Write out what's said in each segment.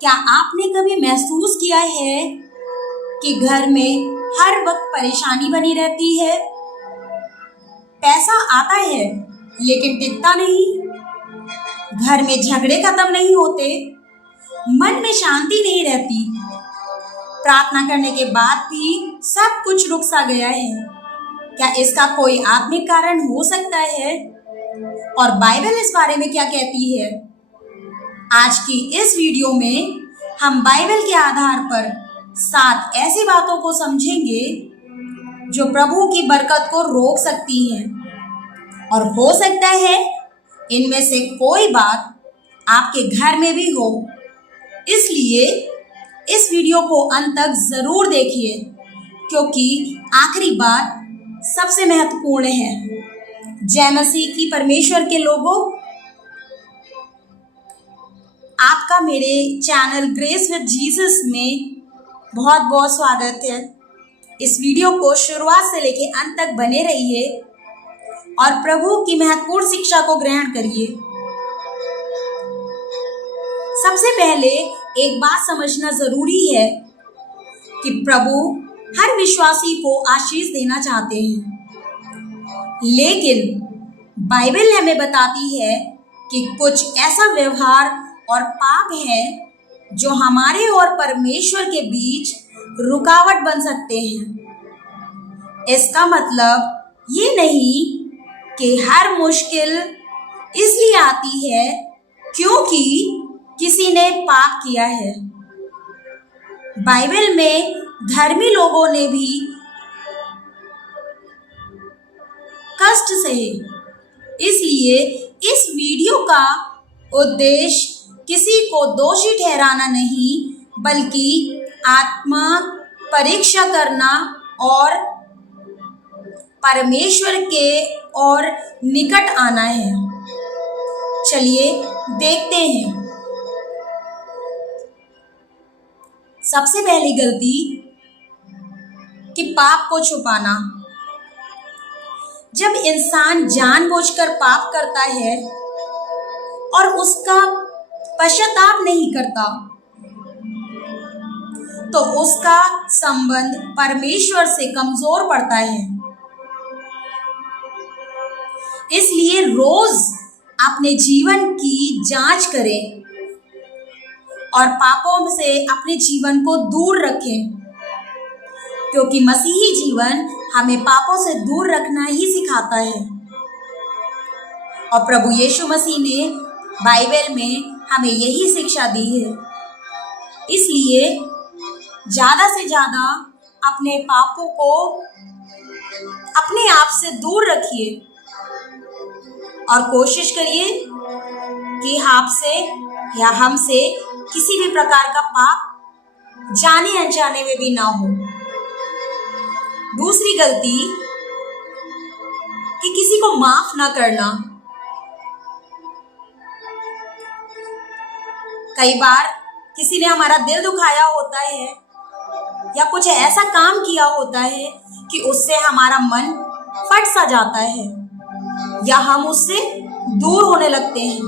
क्या आपने कभी महसूस किया है कि घर में हर वक्त परेशानी बनी रहती है? पैसा आता है लेकिन टिकता नहीं, घर में झगड़े खत्म नहीं होते, मन में शांति नहीं रहती, प्रार्थना करने के बाद भी सब कुछ रुक सा गया है। क्या इसका कोई आत्मिक कारण हो सकता है? और बाइबल इस बारे में क्या कहती है? आज की इस वीडियो में हम बाइबल के आधार पर 7 ऐसी बातों को समझेंगे जो प्रभु की बरकत को रोक सकती हैं, और हो सकता है इनमें से कोई बात आपके घर में भी हो। इसलिए इस वीडियो को अंत तक जरूर देखिए, क्योंकि आखिरी बात सबसे महत्वपूर्ण है। जय मसीह की परमेश्वर के लोगों, आपका मेरे चैनल ग्रेस विद जीसस में बहुत बहुत स्वागत है। इस वीडियो को शुरुआत से लेकर अंत तक बने रहिए और प्रभु की महत्वपूर्ण शिक्षा को ग्रहण करिए। सबसे पहले एक बात समझना जरूरी है कि प्रभु हर विश्वासी को आशीष देना चाहते हैं, लेकिन बाइबल हमें बताती है कि कुछ ऐसा व्यवहार और पाप है जो हमारे और परमेश्वर के बीच रुकावट बन सकते हैं। इसका मतलब ये नहीं कि हर मुश्किल इसलिए आती है क्योंकि किसी ने पाप किया है। बाइबल में धर्मी लोगों ने भी कष्ट सहे। इसलिए इस वीडियो का उद्देश्य किसी को दोषी ठहराना नहीं, बल्कि आत्मा परीक्षा करना और परमेश्वर के और निकट आना है। चलिए देखते हैं। सबसे पहली गलती कि पाप को छुपाना। जब इंसान जानबूझकर पाप करता है और उसका पश्चाताप नहीं करता, तो उसका संबंध परमेश्वर से कमजोर पड़ता है। इसलिए रोज अपने जीवन की जांच करें और पापों से अपने जीवन को दूर रखें, क्योंकि मसीही जीवन हमें पापों से दूर रखना ही सिखाता है। और प्रभु यीशु मसीह ने बाइबल में हमें यही शिक्षा दी है। इसलिए ज़्यादा से ज़्यादा अपने पापों को अपने आप से दूर रखिए और कोशिश करिए कि आपसे या हमसे किसी भी प्रकार का पाप जाने अनजाने में भी ना हो। दूसरी गलती कि किसी को माफ ना करना। कई बार किसी ने हमारा दिल दुखाया होता है या कुछ ऐसा काम किया होता है कि उससे हमारा मन फट सा जाता है, या हम उससे दूर होने लगते हैं,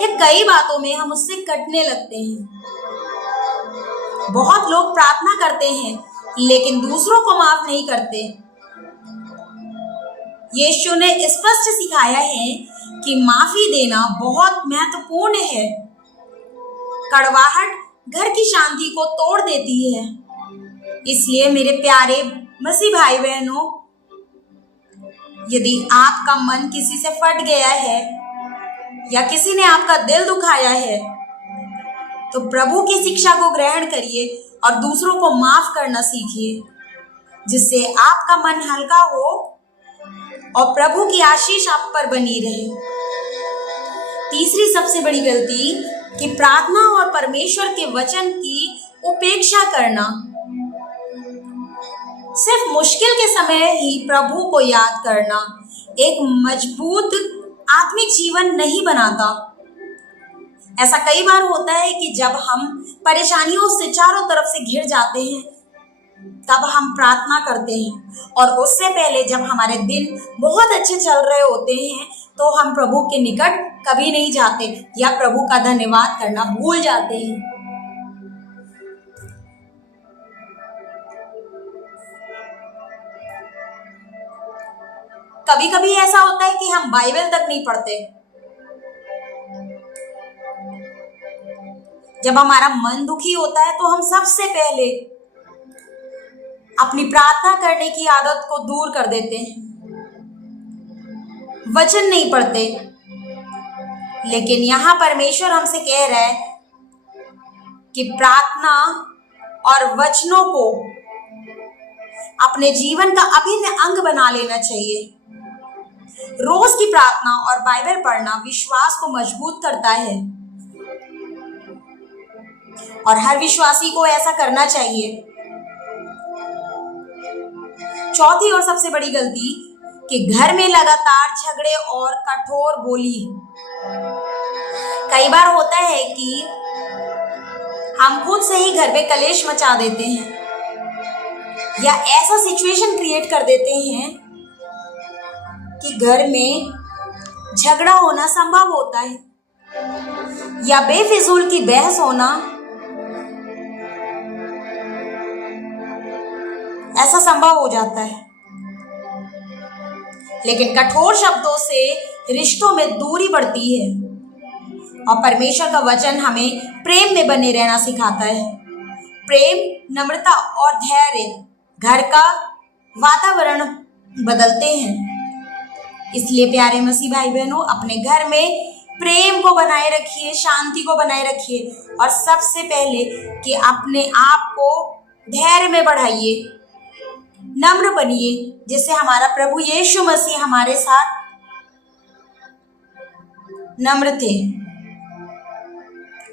या कई बातों में हम उससे कटने लगते हैं। बहुत लोग प्रार्थना करते हैं लेकिन दूसरों को माफ नहीं करते। यीशु ने स्पष्ट सिखाया है कि माफी देना बहुत महत्वपूर्ण है। कड़वाहट घर की शांति को तोड़ देती है। इसलिए मेरे प्यारे मसीह भाई बहनों, यदि आपका मन किसी से फट गया है या किसी ने आपका दिल दुखाया है, तो प्रभु की शिक्षा को ग्रहण करिए और दूसरों को माफ करना सीखिए, जिससे आपका मन हल्का हो और प्रभु की आशीष आप पर बनी रहे। तीसरी सबसे बड़ी गलती कि प्रार्थना और परमेश्वर के वचन की उपेक्षा करना। सिर्फ मुश्किल के समय ही प्रभु को याद करना एक मजबूत आत्मिक जीवन नहीं बनाता। ऐसा कई बार होता है कि जब हम परेशानियों से चारों तरफ से घिर जाते हैं, तब हम प्रार्थना करते हैं, और उससे पहले जब हमारे दिन बहुत अच्छे चल रहे होते हैं तो हम प्रभु के निकट कभी नहीं जाते या प्रभु का धन्यवाद करना भूल जाते हैं। कभी कभी ऐसा होता है कि हम बाइबल तक नहीं पढ़ते। जब हमारा मन दुखी होता है तो हम सबसे पहले अपनी प्रार्थना करने की आदत को दूर कर देते हैं, वचन नहीं पढ़ते। लेकिन यहाँ परमेश्वर हमसे कह रहा है कि प्रार्थना और वचनों को अपने जीवन का अभिन्न अंग बना लेना चाहिए। रोज की प्रार्थना और बाइबल पढ़ना विश्वास को मजबूत करता है और हर विश्वासी को ऐसा करना चाहिए। चौथी और सबसे बड़ी गलती कि घर में लगातार झगड़े और कठोर बोली। कई बार होता है कि हम खुद से ही घर में कलेश मचा देते हैं या ऐसा सिचुएशन क्रिएट कर देते हैं कि घर में झगड़ा होना संभव होता है या बेफिजूल की बहस होना ऐसा संभव हो जाता है। लेकिन कठोर शब्दों से रिश्तों में दूरी बढ़ती है और परमेश्वर का वचन हमें प्रेम में बने रहना सिखाता है। प्रेम, नम्रता और धैर्य घर का वातावरण बदलते हैं। इसलिए प्यारे मसीह भाई बहनों, अपने घर में प्रेम को बनाए रखिए, शांति को बनाए रखिए और सबसे पहले कि अपने आप को धैर्य में बढ़ाइए, नम्र बनिए, जिससे हमारा प्रभु यीशु मसीह हमारे साथ नम्र थे।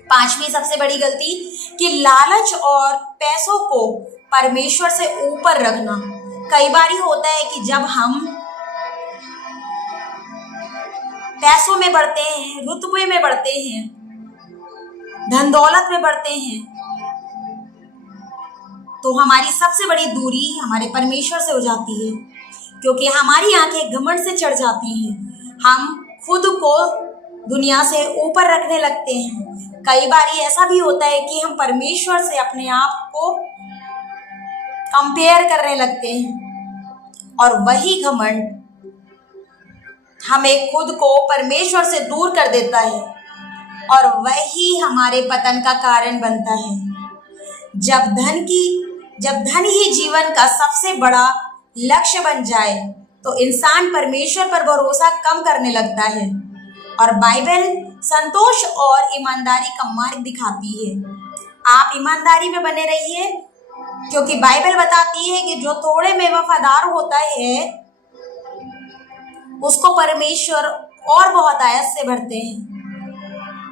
पांचवी सबसे बड़ी गलती कि लालच और पैसों को परमेश्वर से ऊपर रखना। कई बार होता है कि जब हम पैसों में बढ़ते हैं, रुतबे में बढ़ते हैं, धन दौलत में बढ़ते हैं, तो हमारी सबसे बड़ी दूरी हमारे परमेश्वर से हो जाती है, क्योंकि हमारी आंखें घमंड से चढ़ जाती हैं। हम खुद को दुनिया से ऊपर रखने लगते हैं। कई बार ऐसा भी होता है कि हम परमेश्वर से अपने आप को कंपेयर करने लगते हैं और वही घमंड हमें खुद को परमेश्वर से दूर कर देता है और वही हमारे पतन का कारण बनता है। जब धन ही जीवन का सबसे बड़ा लक्ष्य बन जाए तो इंसान परमेश्वर पर भरोसा कम करने लगता है और बाइबल संतोष और ईमानदारी का मार्ग दिखाती है। आप ईमानदारी में बने रहिए, क्योंकि बाइबल बताती है कि जो थोड़े में वफादार होता है उसको परमेश्वर और बहुत आयत से भरते हैं।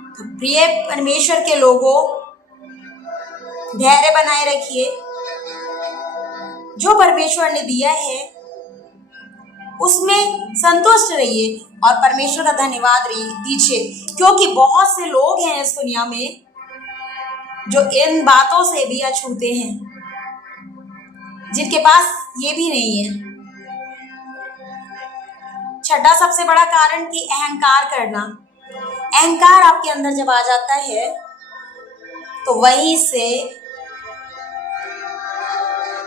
तो प्रिय परमेश्वर के लोगों, धैर्य बनाए रखिए। जो परमेश्वर ने दिया है उसमें संतुष्ट रहिए और परमेश्वर का धन्यवाद दीजिए, क्योंकि बहुत से लोग हैं इस दुनिया में जो इन बातों से भी अछूते हैं, जिनके पास ये भी नहीं है। छठा सबसे बड़ा कारण कि अहंकार करना। अहंकार आपके अंदर जब आ जाता है तो वहीं से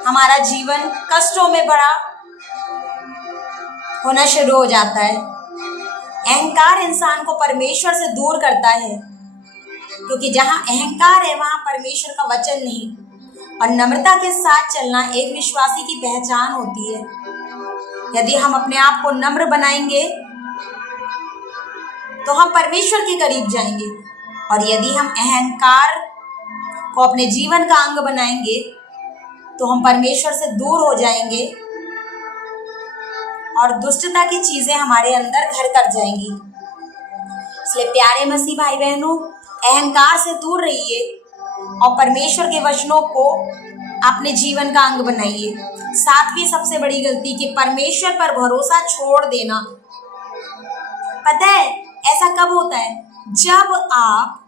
हमारा जीवन कष्टों में भरा होना शुरू हो जाता है। अहंकार इंसान को परमेश्वर से दूर करता है, क्योंकि जहां अहंकार है वहां परमेश्वर का वचन नहीं। और नम्रता के साथ चलना एक विश्वासी की पहचान होती है। यदि हम अपने आप को नम्र बनाएंगे तो हम परमेश्वर के करीब जाएंगे, और यदि हम अहंकार को अपने जीवन का अंग बनाएंगे तो हम परमेश्वर से दूर हो जाएंगे और दुष्टता की चीजें हमारे अंदर घर कर जाएंगी। इसलिए प्यारे मसीह भाई बहनों, अहंकार से दूर रहिए और परमेश्वर के वचनों को अपने जीवन का अंग बनाइए। सातवीं सबसे बड़ी गलती कि परमेश्वर पर भरोसा छोड़ देना। पता है ऐसा कब होता है? जब आप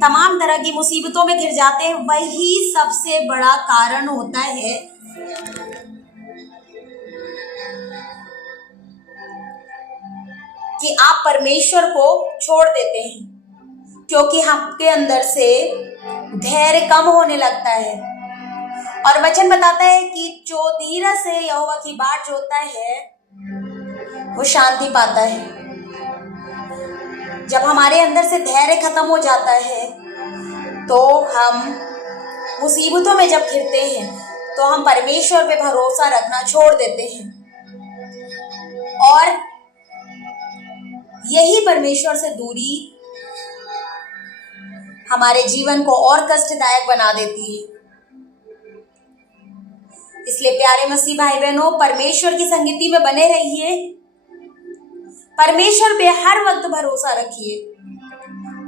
तमाम तरह की मुसीबतों में घिर जाते हैं, वही सबसे बड़ा कारण होता है कि आप परमेश्वर को छोड़ देते हैं, क्योंकि आपके अंदर से धैर्य कम होने लगता है। और वचन बताता है कि जो धीरज से यहोवा की बाट जोतता है वो शांति पाता है। जब हमारे अंदर से धैर्य खत्म हो जाता है तो हम मुसीबतों में जब घिरते हैं तो हम परमेश्वर पे भरोसा रखना छोड़ देते हैं और यही परमेश्वर से दूरी हमारे जीवन को और कष्टदायक बना देती है। इसलिए प्यारे मसीह भाई बहनों, परमेश्वर की संगति में बने रहिए, परमेश्वर पे हर वक्त भरोसा रखिए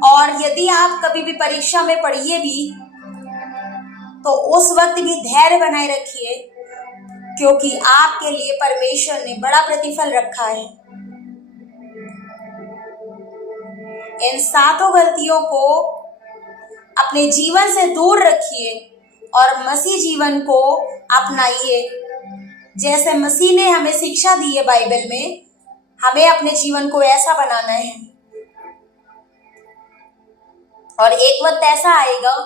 और यदि आप कभी भी परीक्षा में पढ़िए भी तो उस वक्त भी धैर्य बनाए रखिए, क्योंकि आपके लिए परमेश्वर ने बड़ा प्रतिफल रखा है। इन 7 गलतियों को अपने जीवन से दूर रखिए और मसीह जीवन को अपनाइए। जैसे मसीह ने हमें शिक्षा दी है बाइबल में, हमें अपने जीवन को ऐसा बनाना है। और एक वक्त ऐसा आएगा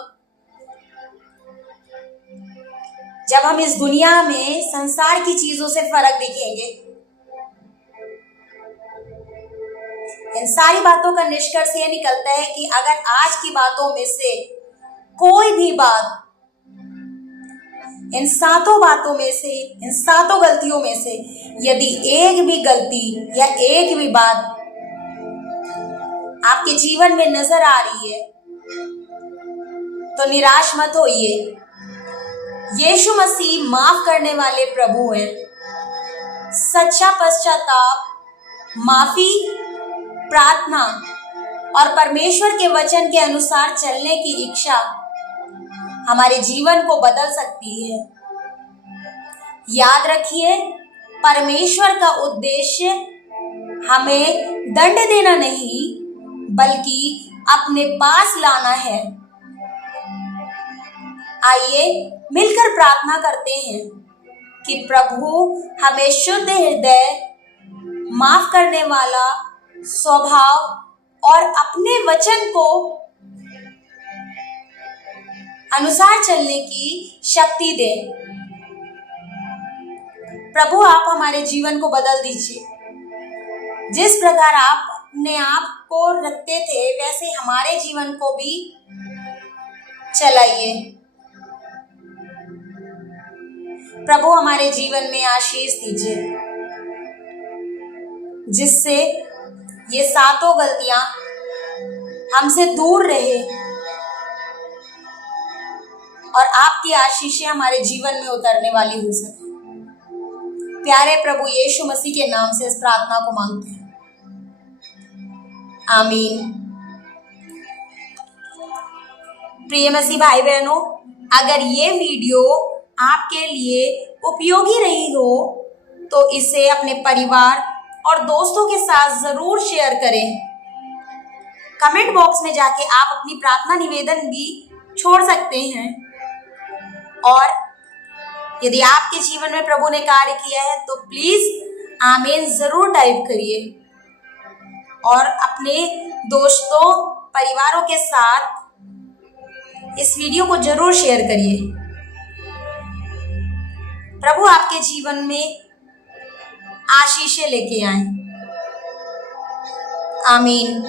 जब हम इस दुनिया में संसार की चीजों से फर्क दिखेंगे। इन सारी बातों का निष्कर्ष ये निकलता है कि अगर आज की बातों में से कोई भी बात इन 7 बातों में से, इन 7 गलतियों में से यदि एक भी गलती या एक भी बात आपके जीवन में नजर आ रही है तो निराश मत होइए। यीशु मसीह माफ करने वाले प्रभु हैं। सच्चा पश्चाताप, माफी, प्रार्थना और परमेश्वर के वचन के अनुसार चलने की इच्छा हमारे जीवन को बदल सकती है। याद रखिए, परमेश्वर का उद्देश्य हमें दंड देना नहीं बल्कि अपने पास लाना है। आइए मिलकर प्रार्थना करते हैं कि प्रभु हमें शुद्ध हृदय, माफ करने वाला स्वभाव और अपने वचन को अनुसार चलने की शक्ति दे। प्रभु आप हमारे जीवन को बदल दीजिए। जिस प्रकार आप अपने आप को रखते थे वैसे हमारे जीवन को भी चलाइए। प्रभु हमारे जीवन में आशीष दीजिए जिससे ये 7 गलतियां हमसे दूर रहे और आपकी आशीषें हमारे जीवन में उतरने वाली हो सके। प्यारे प्रभु यीशु मसीह के नाम से इस प्रार्थना को मांगते हैं, आमीन। प्रिय मसीह भाई बहनों, अगर ये वीडियो आपके लिए उपयोगी रही हो तो इसे अपने परिवार और दोस्तों के साथ जरूर शेयर करें। कमेंट बॉक्स में जाके आप अपनी प्रार्थना निवेदन भी छोड़ सकते हैं और यदि आपके जीवन में प्रभु ने कार्य किया है तो प्लीज आमीन जरूर टाइप करिए और अपने दोस्तों, परिवारों के साथ इस वीडियो को जरूर शेयर करिए। प्रभु आपके जीवन में आशीषें लेके आए, आमीन।